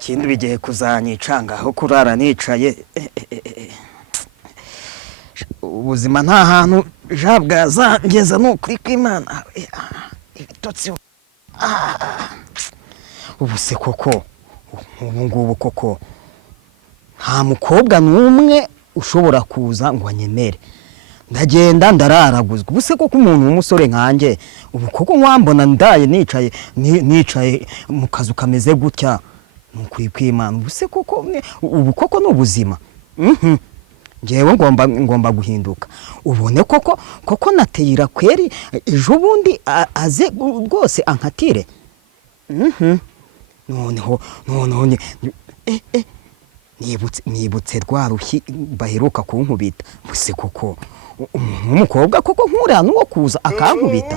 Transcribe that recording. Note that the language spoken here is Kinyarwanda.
ikindi bigiye kuzanyicanga aho kurara nicaye ubuzima nta hantu bwazangeza n'ukuri kw'Imana ibitotsi ubu se koko ubu ngubu koko nta mukobwa n'umwe ushobora kuza ngo anyemere ndagenda ndararaguzwa ubu se koko umuntu w'umusore nkanjye ubu koko mwambona ndaye nicaye mu kazu kameze gutya n'ukuri kw'Imana ubu se koko ubu koko n'ubuzima ngewe ngomba guhinduka ubone koko nateyira kweri ejo bundi aze rwose ankatire noneho nibutse rwa rushyi baheruka kunkubita buse koko umuntu w'umukobwa koko nk'uriya n'uwo kuza akankubita